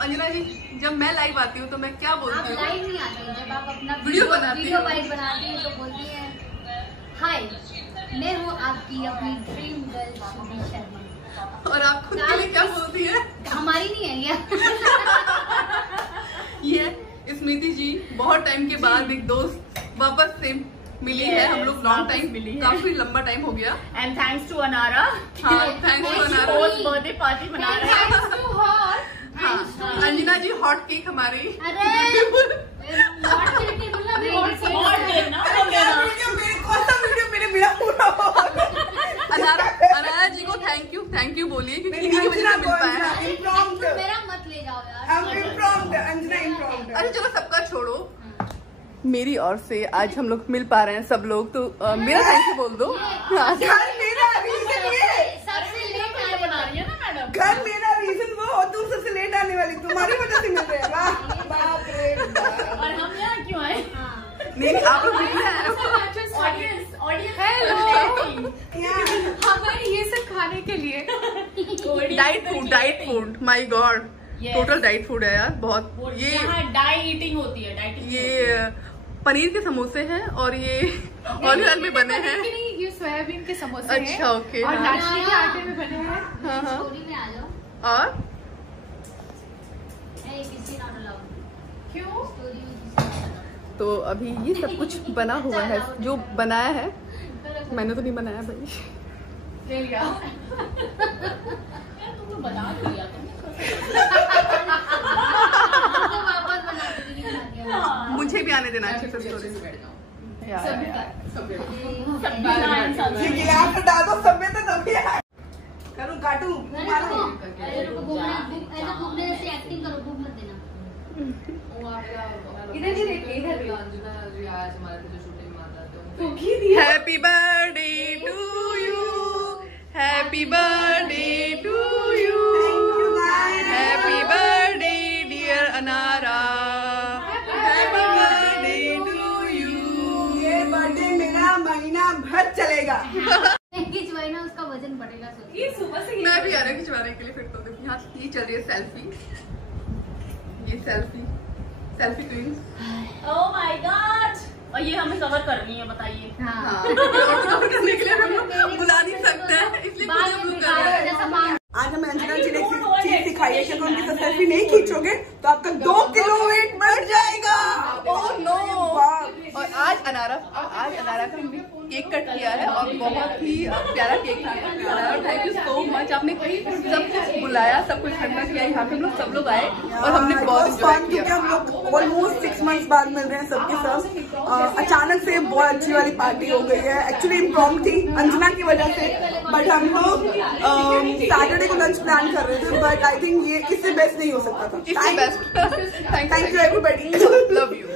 अंजना जी, जब मैं लाइव आती हूँ तो मैं क्या बोलती हूँ? लाइव नहीं आती, जब आप अपना वीडियो बनाती हैं तो बोलती है हाय, मैं हूँ आपकी अपनी ड्रीम गर्ल श्रुति शर्मा। और आप खुद के लिए क्या बोलती है? हमारी नहीं है ये स्मृति जी बहुत टाइम के बाद एक दोस्त वापस से मिली है। हम लोग लॉन्ग टाइम मिली है, काफी लंबा टाइम हो गया। And thanks to Anara. हाँ, thanks to Anara. Birthday party मना रहे हैं। अंजना जी हॉट केक हमारी। अनारा जी को थैंक यू बोलिए क्योंकि इन्हीं की वजह से मिल पाया है। मेरा मत ले जाओ यार। अरे चलो सबका छोड़ो, मेरी ओर से आज हम लोग मिल पा रहे हैं सब लोग, तो मेरा थैंक यू बोल दो। घर मेरा रीजन वो और तुम सबसे लेट आने वाली, तुम्हारी वजह से मिल रहे हैं। बाप रे और हम यहाँ क्यों आए? नहीं आप लोग मिल रहे हैं। हमें ये सब खाने के लिए diet food my God, total diet food है यार बहुत। ये डाई ईटिंग होती है। ये पनीर के समोसे हैं और ये ऑलिव ऑयल में बने हैं। ये सोयाबीन के समोसे हैं। अच्छा ओके। और नाचने के आटे में बने हैं। हाँ हाँ। स्टोरी में आ जाओ। और क्यों? तो अभी ये सब कुछ बना हुआ है, जो बनाया है मैंने तो नहीं बनाया भाई। ले लिया। तुम तो बना दिया मुझे भी आने देना अच्छे से स्टोरी। ये गिलास में डाल दो, सब में तो तभी करूँ काटूं घूमने से एक्टिंग करो, घूम मत देना। इधर ही देखिए, इधर happy birthday to you, happy birthday to you, happy birthday dear Anara, happy birthday to you. ये बर्थडे मेरा महीना भर चलेगा। खिंचवाई ना, उसका वजन बढ़ेगा। ये सुबह से मैं भी आ रहा हूँ खिंचवाने के लिए। फिर तो देखिए यहाँ ये चल रही है सेल्फी, ये selfie queen. Oh my God. और ये हमें कवर करनी है, बताइए। हाँ, कवर करने के लिए हम बुला नहीं सकते हैं, इसलिए मुझे कर रहे हैं। आज हमें अंजना जी ने एक चीज सिखाई है कि अगर उनकी सेल्फी नहीं खींचोगे तो आपका 2 किलो वेट बढ़ जाएगा। Oh no. और आज अनारा का हमने केक कट किया है और बहुत ही प्यारा केक था। थैंक यू सो मच, आपने सब कुछ बुलाया, सब कुछ ठंडा किया, यहाँ पे हम लोग सब लोग आए और हमने बहुत एंजॉय किया। हम लोग ऑलमोस्ट 6 मंथ्स बाद मिल रहे हैं सबके सब। अचानक से बहुत अच्छी वाली पार्टी हो गई है। एक्चुअली इम्प्रॉम्प्ट थी अंजना की वजह से, बट हम लोग सैटरडे को लंच प्लान कर रहे थे, बट आई थिंक ये इससे बेस्ट नहीं हो सकता था। Thank you everybody, love you.